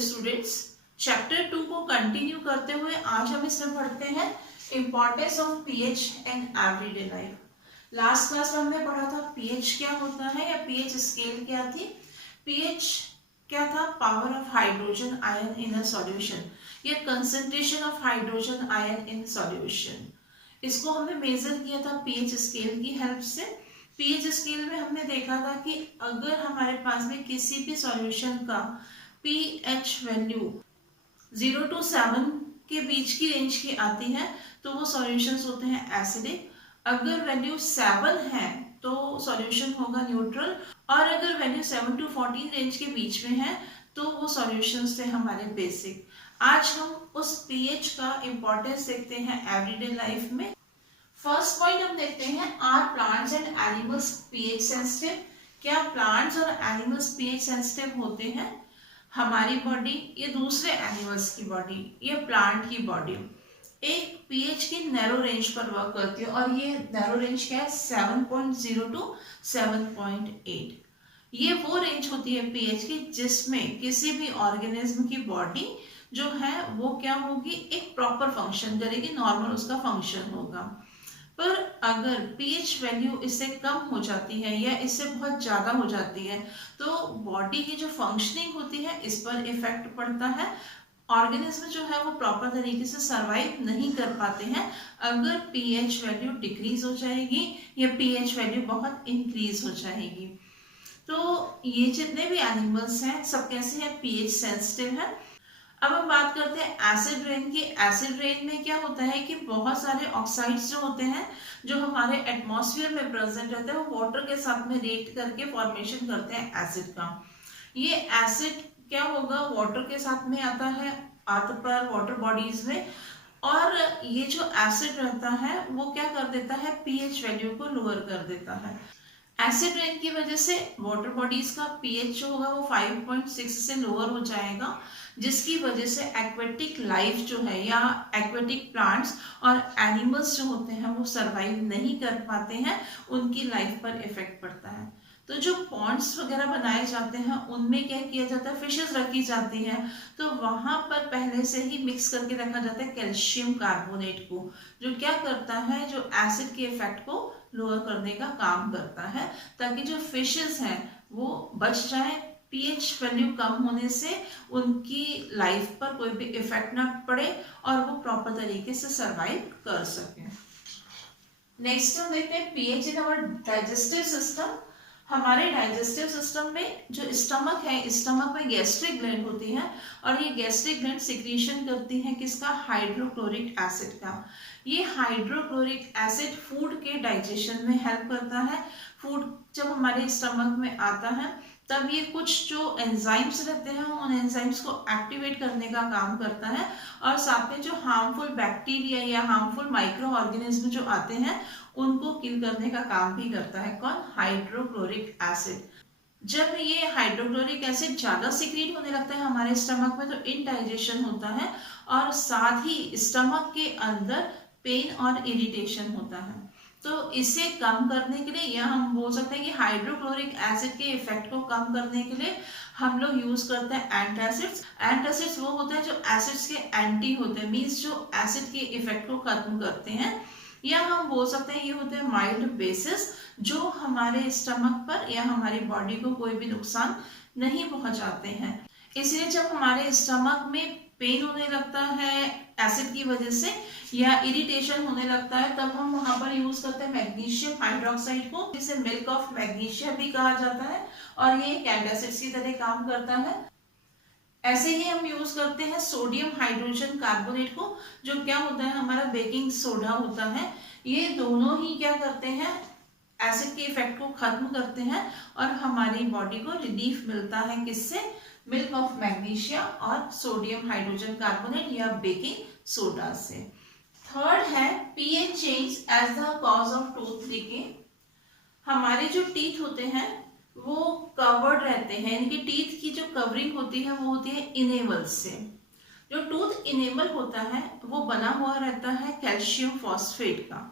Students, chapter 2 को continue करते हुए आज हम इसमें पढ़ते हैं importance of pH in everyday life. Last class में हमने पढ़ा था पीएच क्या होता है या पीएच स्केल क्या थी। पीएच क्या था? Power of hydrogen ion in a solution या concentration of hydrogen ion in solution. इसको हमने मेजर किया था पीएच स्केल की हेल्प से। पीएच स्केल में हमने देखा था कि अगर हमारे पास में किसी भी सॉल्यूशन का पीएच वैल्यू 0 to 7 के बीच की रेंज की आती है तो वो सॉल्यूशंस होते हैं एसिडिक। अगर वैल्यू 7 है तो सॉल्यूशन होगा न्यूट्रल, और अगर वैल्यू 7 to 14 रेंज के बीच में है तो वो सॉल्यूशंस थे हमारे बेसिक। आज हम उस पीएच का इंपॉर्टेंस देखते हैं एवरीडे लाइफ में। फर्स्ट पॉइंट हम देखते हैं, are plants and animals pH sensitive? क्या प्लांट्स और एनिमल्स पीएच सेंसिटिव होते हैं? हमारी बॉडी या दूसरे एनिमल्स की बॉडी या प्लांट की बॉडी एक पीएच की नैरो रेंज पर वर्क करती है, और ये नैरो रेंज क्या है? 7.0 to 7.8। ये वो रेंज होती है पीएच की जिसमें किसी भी ऑर्गेनिज्म की बॉडी जो है वो क्या होगी? एक प्रॉपर फंक्शन करेगी, नॉर्मल उसका फंक्शन होगा। पर अगर पीएच वैल्यू इससे कम हो जाती है या इससे बहुत ज्यादा हो जाती है तो बॉडी की जो फंक्शनिंग होती है इस पर इफेक्ट पड़ता है। ऑर्गेनिज्म जो है वो प्रॉपर तरीके से सरवाइव नहीं कर पाते हैं अगर पीएच वैल्यू डिक्रीज हो जाएगी या पीएच वैल्यू बहुत इंक्रीज हो जाएगी। तो ये जितने भी एनिमल्स हैं सब कैसे हैं? पीएच सेंसिटिव है। अब हम बात करते हैं एसिड रेन की। एसिड रेन में क्या होता है कि बहुत सारे ऑक्साइड्स जो होते हैं जो हमारे एटमॉस्फेयर में प्रेजेंट रहते हैं वो वाटर के साथ में रिएक्ट करके फॉर्मेशन करते हैं एसिड का। ये एसिड क्या होगा? वाटर के साथ में आता है अर्थ पर, वाटर बॉडीज में, और ये जो एसिड रहता है वो क्या कर देता है? पीएच वैल्यू को लोअर कर देता है। एसिड रेन की वजह से वाटर बॉडीज का पीएच जो होगा वो 5.6 से लोअर हो जाएगा, जिसकी वजह से एक्वेटिक लाइफ जो है या एक्वेटिक प्लांट्स और एनिमल्स जो होते हैं वो सरवाइव नहीं कर पाते हैं, उनकी लाइफ पर इफेक्ट पड़ता है। तो जो पॉन्ड्स वगैरह बनाए जाते हैं उनमें क्या किया जाता है? फिशेस रखी जाती हैं, तो वहां पर पहले से ही मिक्स करके रखा जाता है कैल्शियम कार्बोनेट को, जो क्या करता है? जो एसिड के इफेक्ट को लोअर करने का काम करता है, ताकि जो फिशेस हैं वो बच जाएं, पीएच वैल्यू कम होने से उनकी लाइफ पर कोई भी इफेक्ट ना पड़े और वो प्रॉपर तरीके से सरवाइव कर सकें। नेक्स्ट हम देखते हैं pH in our digestive system. हमारे डाइजेस्टिव सिस्टम में जो स्टमक है, स्टमक में गैस्ट्रिक ग्लैंड होती है, और ये गैस्ट्रिक ग्लैंड सिक्रीशन करती है किसका? हाइड्रोक्लोरिक एसिड का। ये हाइड्रोक्लोरिक एसिड फूड के डाइजेशन में हेल्प करता है। फूड जब हमारे स्टमक में आता है तब ये कुछ जो एंजाइम्स रहते हैं उन एंजाइम्स को एक्टिवेट करने का काम करता है, और साथ में जो हार्मफुल बैक्टीरिया या हार्मफुल माइक्रो ऑर्गेनिज्म जो आते हैं उनको किल करने का काम भी करता है। कौन? Hydrochloric acid. जब ये हाइड्रोक्लोरिक एसिड ज्यादा सिक्रीट होने लगता है हमारे स्टमक में तो इनडाइजेशन होता है, और साथ ही स्टमक के अंदर पेन और इरिटेशन होता है। तो इसे कम करने के लिए, या हम बोल सकते हैं कि हाइड्रोक्लोरिक एसिड के इफेक्ट को कम करने के लिए हम लोग यूज करते हैं एंटासिड्स। एंटासिड्स वो होते हैं जो एसिड्स के एंटी होते हैं, मीन्स जो एसिड के इफेक्ट को खत्म करते हैं, या हम बोल सकते हैं ये होते हैं माइल्ड बेसिस जो हमारे स्टमक पर या हमारी बॉडी को कोई भी नुकसान नहीं पहुंचाते हैं। इसलिए जब हमारे स्टमक में पेन होने लगता है एसिड की वजह से या इरिटेशन होने लगता है तब हम वहां पर यूज करते हैं मैग्नीशियम हाइड्रोक्साइड को, जिसे मिल्क ऑफ मैग्नीशिया भी कहा जाता है, और ये एंटासिड्स की तरह काम करता है। ऐसे ही हम यूज करते हैं सोडियम हाइड्रोजन कार्बोनेट को, जो क्या होता है? हमारा बेकिंग सोडा होता है। ये दोनों ही क्या करते हैं? एसिड के इफेक्ट को खत्म करते हैं और हमारी बॉडी को रिलीफ मिलता है किससे? मिल्क ऑफ मैग्नीशिया और सोडियम हाइड्रोजन कार्बोनेट या बेकिंग सोडा से। थर्ड है pH change as the cause of tooth decay. हमारे जो टीथ होते हैं वो कवर्ड रहते हैं, यानी कि टीथ की जो कवरिंग होती है वो होती है इनेमल से। जो टूथ इनेमल होता है वो बना हुआ रहता है कैल्शियम फॉस्फेट का।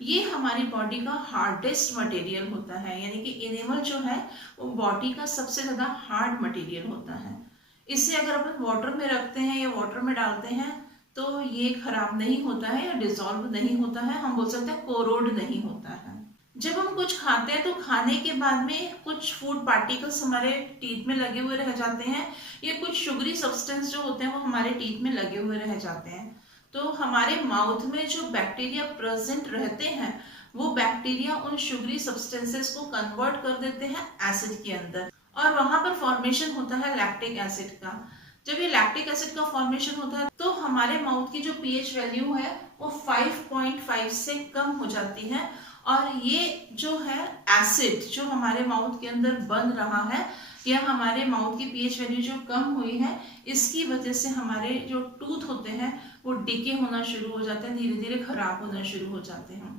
ये हमारी बॉडी का हार्डेस्ट मटेरियल होता है, यानी कि इनेमल जो है वो बॉडी का सबसे ज्यादा हार्ड मटेरियल होता है। इसे अगर अपन वाटर में रखते हैं या वाटर में डालते हैं तो ये खराब नहीं होता है या डिसॉल्व नहीं होता है, हम बोल सकते हैं कोरोड नहीं होता है। जब हम कुछ खाते हैं तो खाने के बाद में कुछ फूड पार्टिकल्स हमारे टीथ में लगे हुए रह जाते हैं, या कुछ शुगरी सब्सटेंस जो होते हैं वो हमारे टीथ में लगे हुए रह जाते हैं। तो हमारे माउथ में जो बैक्टीरिया प्रेजेंट रहते हैं वो बैक्टीरिया उन शुगरी सब्सटेंसेस को कन्वर्ट कर देते हैं एसिड के अंदर, और वहां पर फॉर्मेशन होता है लैक्टिक एसिड का। जब ये लैक्टिक एसिड का फॉर्मेशन होता है तो हमारे माउथ की जो पीएच वैल्यू है वो 5.5 से कम हो जाती है, और ये जो है एसिड जो हमारे माउथ के अंदर बन रहा है या हमारे माउथ की पीएच वैल्यू जो कम हुई है, इसकी वजह से हमारे जो टूथ होते हैं वो डिके होना शुरू हो जाते हैं, धीरे धीरे खराब होना शुरू हो जाते हैं।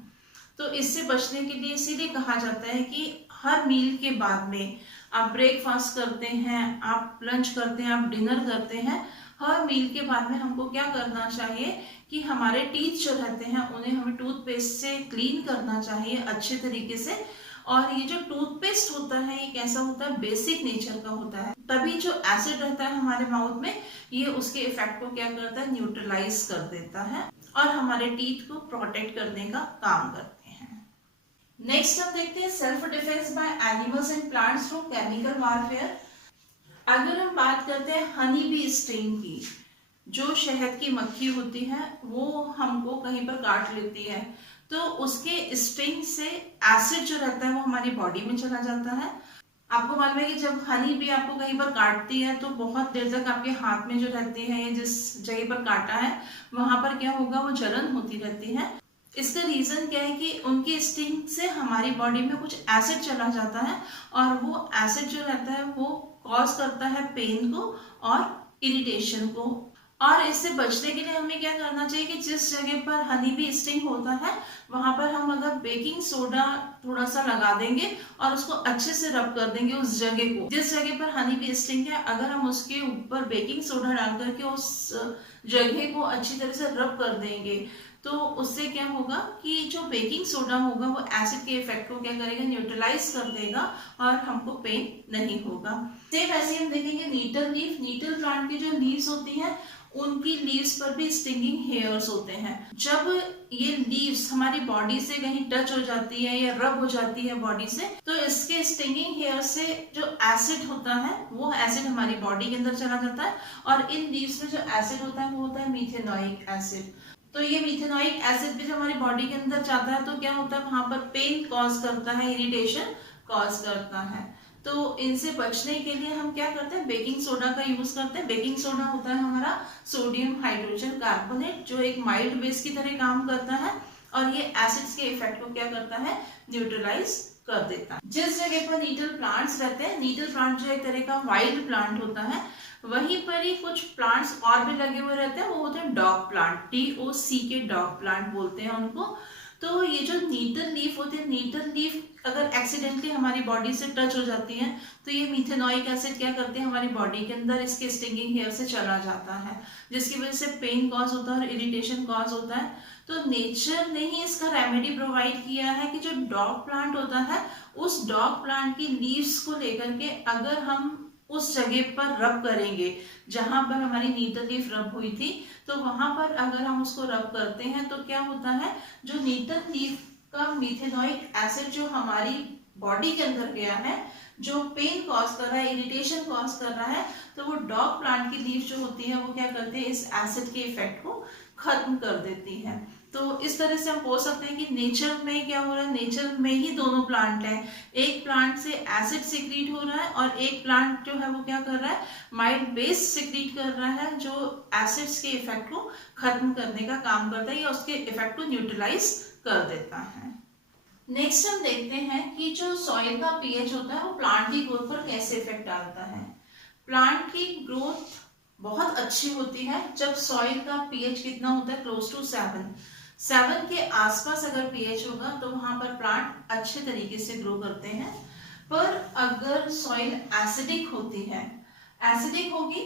तो इससे बचने के लिए इसीलिए कहा जाता है कि हर मील के बाद में, आप ब्रेकफास्ट करते हैं, आप लंच करते हैं, आप डिनर करते हैं, हर मील के बाद में हमको क्या करना चाहिए कि हमारे टीथ जो रहते हैं उन्हें हमें टूथपेस्ट से क्लीन करना चाहिए अच्छे तरीके से। और ये जो टूथपेस्ट होता है ये कैसा होता है, बेसिक नेचर का होता है, तभी जो एसिड रहता है हमारे माउथ में ये उसके इफेक्ट को क्या करता है, न्यूट्रलाइज कर देता है और हमारे टीथ को प्रोटेक्ट करने का काम करते हैं। नेक्स्ट हम देखते हैं self defence by animals and plants through chemical warfare. अगर हम बात करते हैं हनी बी स्टिंग की, जो शहद की मक्खी होती है वो हमको कहीं पर काट लेती है तो उसके स्टिंग से एसिड जो रहता है वो हमारी बॉडी में चला जाता है। आपको मालूम है कि जब हनी बी आपको कहीं पर काटती है तो बहुत देर तक आपके हाथ में जो रहती है या जिस जगह पर काटा है वहां पर क्या होगा, वो जलन होती रहती है। इसका रीजन क्या है कि उनकी स्टिंग से हमारी बॉडी में कुछ एसिड चला जाता है और वो एसिड जो रहता है वो कॉज करता है पेन को और इरिटेशन को। और इससे बचने के लिए हमें क्या करना चाहिए कि जिस जगह पर हनी बी स्टिंग होता है वहां पर हम अगर बेकिंग सोडा थोड़ा सा लगा देंगे और उसको अच्छे से रब कर देंगे उस जगह को, जिस जगह पर हनी बी स्टिंग है अगर हम उसके ऊपर बेकिंग सोडा डाल करके उस जगह को अच्छी तरह से रब कर देंगे तो उससे क्या होगा कि जो बेकिंग सोडा होगा वो एसिड के इफेक्ट को क्या करेगा, न्यूट्रलाइज कर देगा और हमको पेन नहीं होगा। सेम ऐसे हम देखेंगे नीटल लीफ। नीटल प्लांट की जो लीव्स होती हैं उनकी लीव्स पर भी स्टिंगिंग हेयर्स होते हैं। जब ये लीव्स हमारी बॉडी से कहीं टच हो जाती है या रब हो जाती है बॉडी से तो इसके स्टिंगिंग हेयर से जो एसिड होता है वो एसिड हमारी बॉडी के अंदर चला जाता है और इन लीव्स में जो एसिड होता है वो होता है मीथेनोइक एसिड। तो ये मीथेनोइक एसिड भी जब हमारी बॉडी के अंदर जाता है तो क्या होता है, वहां पर पेन कॉज करता है, इरिटेशन कॉज करता है। तो इनसे बचने के लिए हम क्या करते हैं, बेकिंग सोडा का यूज करते हैं। बेकिंग सोडा होता है हमारा सोडियम हाइड्रोजन कार्बोनेट जो एक माइल्ड बेस की तरह काम करता है और ये एसिड्स के इफेक्ट को क्या करता है, न्यूट्रलाइज कर देता है। जिस जगह पर नीटल प्लांट्स रहते हैं, नीटल प्लांट जो एक तरह का वाइल्ड प्लांट होता है, वहीं पर ही कुछ प्लांट्स और भी लगे हुए रहते हैं, वो होते हैं डॉग प्लांट, DOC के डॉग प्लांट बोलते हैं उनको। तो ये जो नीटल लीफ होती है, नीटल लीफ अगर एक्सीडेंटली हमारी बॉडी से टच हो जाती है तो ये मीथेनोइक एसिड क्या करते हैं, हमारी बॉडी के अंदर इसके स्टिंगिंग हेयर से चला जाता है जिसकी वजह से पेन कॉज होता है और इरिटेशन कॉज होता है। तो नेचर ने ही इसका रेमेडी प्रोवाइड किया है कि जो डॉग प्लांट होता है उस डॉग प्लांट की लीव्स को लेकर के अगर हम उस जगह पर रब करेंगे जहां पर हमारी नीटल लीफ रब हुई थी तो वहां पर अगर हम उसको रब करते हैं तो क्या होता है, जो नीटल लीफ का मीथेनोइक एसिड जो हमारी बॉडी के अंदर गया है, जो पेन कॉज कर रहा है, इरिटेशन कॉज कर रहा है, तो वो डॉग प्लांट की लीफ जो होती है वो क्या करते हैं, इस एसिड के इफेक्ट को खत्म कर देती है। तो इस तरह से हम बोल सकते हैं कि नेचर में क्या हो रहा है, नेचर में ही दोनों प्लांट है, एक प्लांट से एसिड सिक्रीट हो रहा है और एक प्लांट जो है वो क्या कर रहा है, माइल्ड बेस सिक्रीट कर रहा है जो एसिड्स के इफेक्ट को खत्म करने का काम करता है या उसके इफेक्ट को न्यूट्रलाइज कर देता है। नेक्स्ट हम देखते हैं कि जो सॉइल का पीएच होता है वो प्लांट की ग्रोथ पर कैसे इफेक्ट डालता है। प्लांट की ग्रोथ बहुत अच्छी होती है जब सॉइल का पीएच कितना होता है, क्लोज टू 7 के आसपास अगर पीएच होगा तो वहां पर प्लांट अच्छे तरीके से ग्रो करते हैं। पर अगर सॉइल एसिडिक होती है, एसिडिक होगी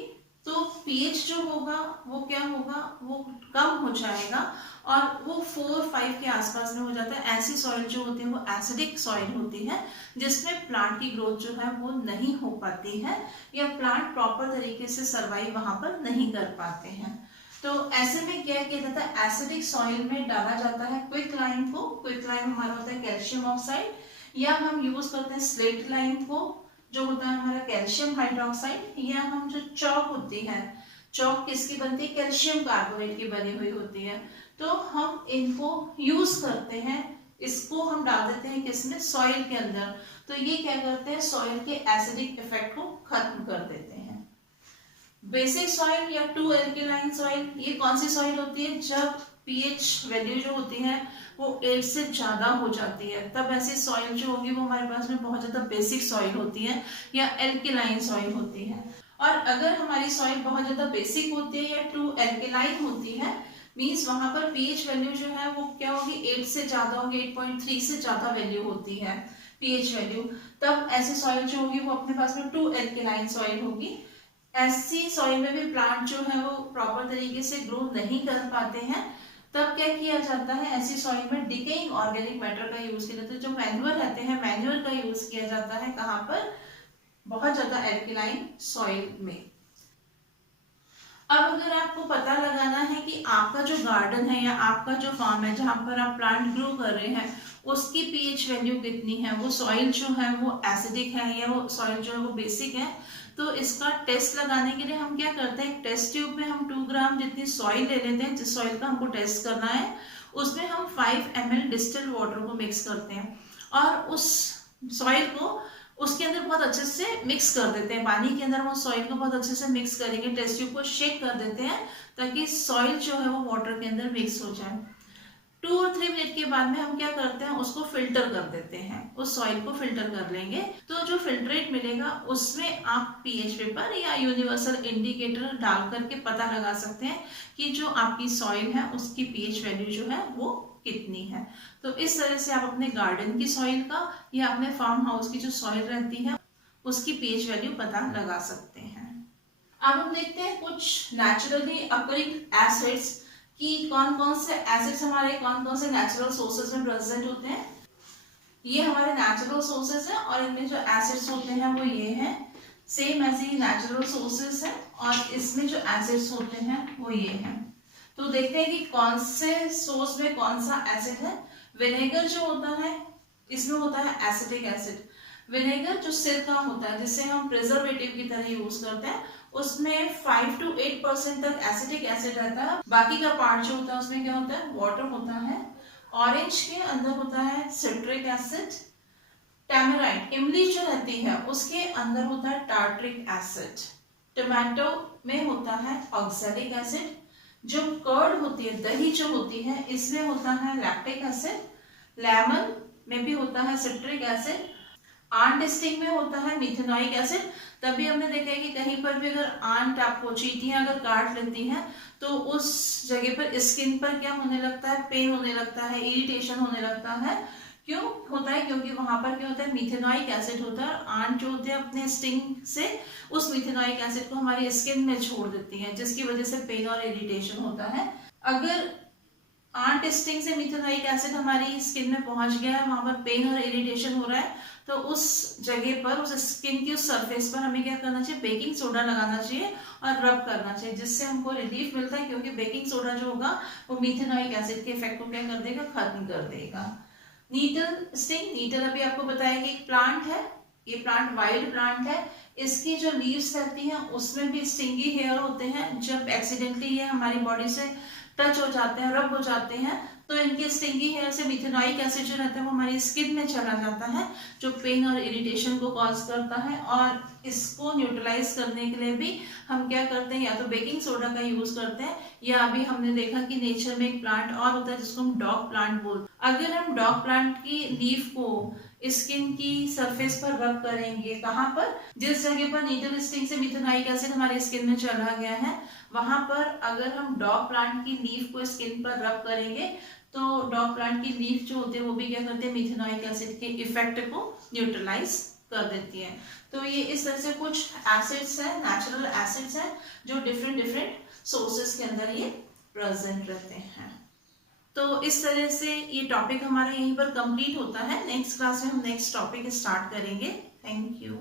तो पीएच जो होगा वो क्या होगा, वो कम हो जाएगा और वो 4-5 के आसपास में हो जाता है। ऐसी सॉइल जो होती है वो एसिडिक सॉइल होती है, जिसमें प्लांट की ग्रोथ जो है वो नहीं हो पाती है या प्लांट प्रॉपर तरीके से सर्वाइव वहां पर नहीं कर पाते हैं। तो ऐसे में क्या किया जाता है, एसिडिक सॉइल में डाला जाता है क्विक लाइम को। क्विक लाइम हमारा होता है कैल्शियम ऑक्साइड, या हम यूज करते हैं स्लेट लाइम को जो होता है हमारा कैल्शियम हाइड्रोक्साइड, या हम जो चौक होती है, चौक किसकी बनती है, कैल्शियम कार्बोनेट की बनी हुई होती है, तो हम इनको यूज करते हैं। इसको हम डाल देते हैं किसमें, सॉइल के अंदर। तो ये क्या करते हैं, सॉइल के एसिडिक इफेक्ट को खत्म कर देते हैं। बेसिक सॉइल या टू एल्केलाइन सॉइल, ये कौन सी सॉइल होती है, जब पीएच वैल्यू जो होती है वो 8 से ज्यादा हो जाती है, तब ऐसी सॉइल जो होगी वो हमारे पास में बहुत ज्यादा बेसिक सॉइल होती है या एल्केलाइन सॉइल होती है। और अगर हमारी सॉइल बहुत ज्यादा बेसिक होती है या टू एल्केलाइन होती है, मीन्स वहां पर पीएच वैल्यू जो है वो क्या होगी, 8 से ज्यादा होगी, 8.3 से ज्यादा वैल्यू होती है पीएच वैल्यू, तब ऐसी सॉइल जो होगी वो अपने पास में टू एल्केलाइन सॉइल होगी। ऐसी सॉइल में भी प्लांट जो है वो प्रॉपर तरीके से ग्रो नहीं कर पाते हैं, तब क्या किया जाता है, ऐसी सॉइल में डिकेइंग ऑर्गेनिक मैटर का यूज किया जाता है। जो मैन्युअर रहते हैं, मैन्युअर का यूज किया जाता है कहाँ पर, बहुत ज्यादा एल्केलाइन सॉइल में। अब अगर आपको पता लगाना है कि आपका जो गार्डन है या आपका जो फार्म है जहां पर आप प्लांट ग्रो कर रहे हैं उसकी पीएच वैल्यू कितनी है, वो सॉइल जो है वो एसिडिक है या वो सॉइल जो है वो बेसिक है, तो इसका टेस्ट लगाने के लिए हम क्या करते हैं, टेस्ट ट्यूब में हम 2 ग्राम जितनी सॉइल ले लेते हैं, जिस सॉइल का हमको टेस्ट करना है उसमें हम 5 ml डिस्टिल्ड वाटर को मिक्स करते हैं और उस सॉइल को उसके अंदर बहुत अच्छे से मिक्स कर देते हैं। पानी के अंदर वो सॉइल को बहुत अच्छे से मिक्स करेंगे, टेस्ट ट्यूब को शेक कर देते हैं ताकि सॉइल जो है वो वाटर के अंदर मिक्स हो जाए। 2 और 3 मिनट के बाद में हम क्या करते हैं, उसको फिल्टर कर देते हैं, उस सॉइल को फिल्टर कर लेंगे। तो जो फिल्ट्रेट मिलेगा उसमें आप पीएच पेपर या यूनिवर्सल इंडिकेटर डाल करके पता लगा सकते हैं कि जो आपकी सॉइल है उसकी पीएच वैल्यू जो है वो कितनी है। तो इस तरह से आप अपने गार्डन की सॉइल का या अपने फार्म हाउस की जो सॉइल रहती है उसकी पीएच वैल्यू पता लगा सकते हैं। अब हम देखते हैं कुछ नेचुरली अकरिंग एसिड्स कि कौन कौन से एसिड्स हमारे कौन कौन से नेचुरल सोर्सेज में प्रेजेंट होते हैं। ये हमारे नेचुरल सोर्सेज हैं और इनमें जो एसिड्स होते हैं वो ये हैं, सेम ऐसे ही नेचुरल सोर्सेज हैं और इसमें जो एसिड्स होते हैं वो ये हैं। तो देखते हैं कि कौन से सोर्स में कौन सा एसिड है। विनेगर जो होता है इसमें होता है एसिटिक एसिड। विनेगर जो सिरका होता है जिसे हम प्रिजर्वेटिव की तरह यूज करते हैं उसमें 5 to 8% तक एसिटिक एसिड रहता है, बाकी का पार्ट जो होता है उसमें क्या होता है, वाटर होता है। ऑरेंज के अंदर होता है सिट्रिक एसिड। टैमराइट इमली जो रहती है उसके अंदर होता है टार्ट्रिक एसिड। टमाटो में होता है ऑक्सैलिक एसिड। जो कर्ड होती है, दही जो होती है, इसमें होता है लैक्टिक एसिड। लेमन में भी होता है सिट्रिक एसिड। आंट स्टिंग में होता है मिथेनोइक एसिड। तभी हमने देखा है कि कहीं पर भी अगर आंट आपको चींटियां अगर काट लेती हैं तो उस जगह पर स्किन पर क्या होने लगता है, पेन होने लगता है, इरिटेशन होने लगता है। क्यों होता है, क्योंकि वहां पर क्या होता है, मिथेनोइक एसिड होता है और आंट जो होते हैं अपने स्टिंग से उस मिथेनोइक एसिड को हमारी स्किन में छोड़ देती है, जिसकी वजह से पेन और इरिटेशन होता है। अगर आंट स्टिंग से मिथेनोइक एसिड हमारी स्किन में पहुंच गया है, वहां पर पेन और इरिटेशन हो रहा है, तो उस जगह पर, उस स्किन की उस सरफेस पर हमें क्या करना चाहिए, बेकिंग सोडा लगाना चाहिए और रब करना चाहिए, जिससे हमको रिलीफ मिलता है। क्योंकि बेकिंग सोडा जो होगा वो मिथेनोइक एसिड के इफेक्ट को क्या कर देगा, खत्म कर देगा। नीटल स्टिंग, नीटल अभी आपको बताया कि एक प्लांट है, ये प्लांट वाइल्ड प्लांट है, इसकी जो लीव्स रहती हैं उसमें भी स्टिंगी हेयर होते हैं। जब एक्सीडेंटली ये हमारी बॉडी से टच हो जाते हैं, रब हो जाते हैं, तो इनके स्टिंगी हेयर से मिथेनोइक एसिड जो रहता है वो हमारी स्किन में चला जाता है, जो पेन और इरिटेशन को कॉज करता है। और इसको न्यूट्रलाइज करने के लिए भी हम क्या करते हैं, या तो बेकिंग सोडा का यूज करते हैं, या अभी हमने देखा कि नेचर में एक प्लांट और होता है जिसको हम डॉग प्लांट बोलते हैं। अगर हम डॉग प्लांट की लीफ को स्किन की सरफेस पर रब करेंगे, कहाँ पर, जिस जगह पर नीडल स्टिंग से मिथेनोइक एसिड हमारे स्किन में चला गया है, वहां पर अगर हम डॉग प्लांट की लीफ को स्किन पर रब करेंगे तो डॉग प्लांट की लीफ जो होती है वो भी क्या करते हैं, मिथेनोइक एसिड के इफेक्ट को न्यूट्रलाइज कर देती है। तो ये इस तरह से कुछ एसिड्स हैं, नेचुरल एसिड्स हैं, जो डिफरेंट डिफरेंट सोर्सेस के अंदर ये प्रेजेंट रहते हैं। तो इस तरह से ये टॉपिक हमारा यहीं पर कंप्लीट होता है। नेक्स्ट क्लास में हम नेक्स्ट टॉपिक स्टार्ट करेंगे। Thank you.